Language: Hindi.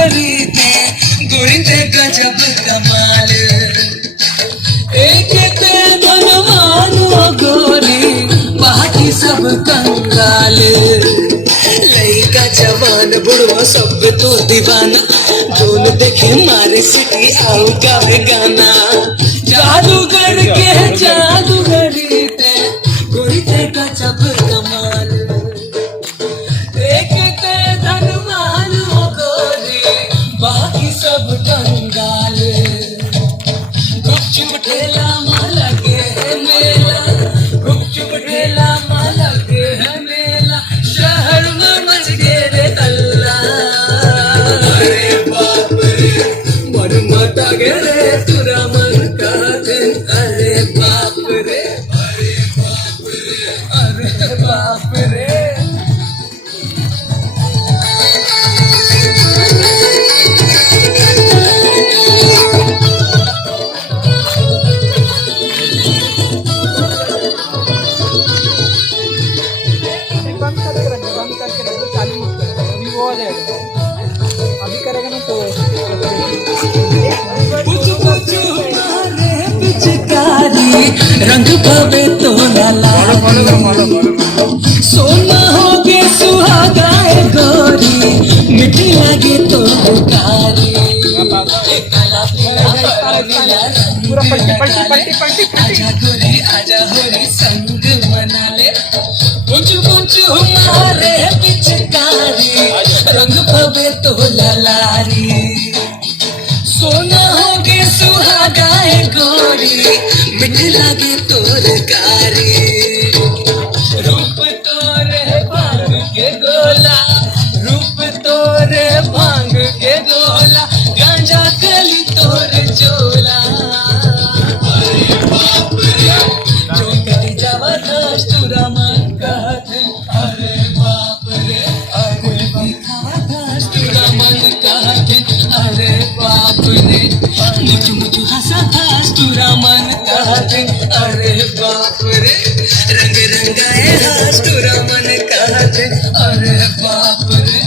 जादूगरी गोरी ते गजब कमाल एक ते धनवान गोरी बाकी सब कंगाल लइका जवान बुढ़वा सब तो दीवाना दोनों देखे मारे सिटी आओ गावे गाना जादूगर के जादूगरी ते गोरी ते गजब कमाल एक ते धनवान गोरी बाकी सब कंगाल गुपचुप ठेला लगे है मेला गुपचुप ठेला लगे है मेला शहर में मच गए रे अल्लाह अरे बाप रे मन मता गे रे तुरा मन का दिन अरे बाप रे अरे बाप रे अरे बाप रे बंद करके रख दो, चालू मत करो, अभी वो आ जाएगा, अभी करेगा ना तो कुछ कुछ मारे पिचकारी रंग भवे तो लाल सोना हो गे सुहागाए गोरी मिठी लगे तो पुकारी काला पीला नीला पूरा पलटी पलटी पलटी पलटी आजा गोरी आजा होरी संग मना ले कुछ कुछ मारे पिचकारी रंग भवे तो लारी सोना होगे सुहागाए गोरी मिठ लगे तोर कारी रूप तोरे भांग के गोला रूप तोरे भांग के गोला गांजा कली तोर चोला अरे बाप रे जो कभी जावा दास तुरा मन कहते अरे बाप रे अरे दिखावा दास तुरा मन कहते अरे बाप रे मुझु मुझु हंसा दास तुरा मन कहते अरे बाप रे रंग रंगाए हास तुरा मन कहते अरे बाप रे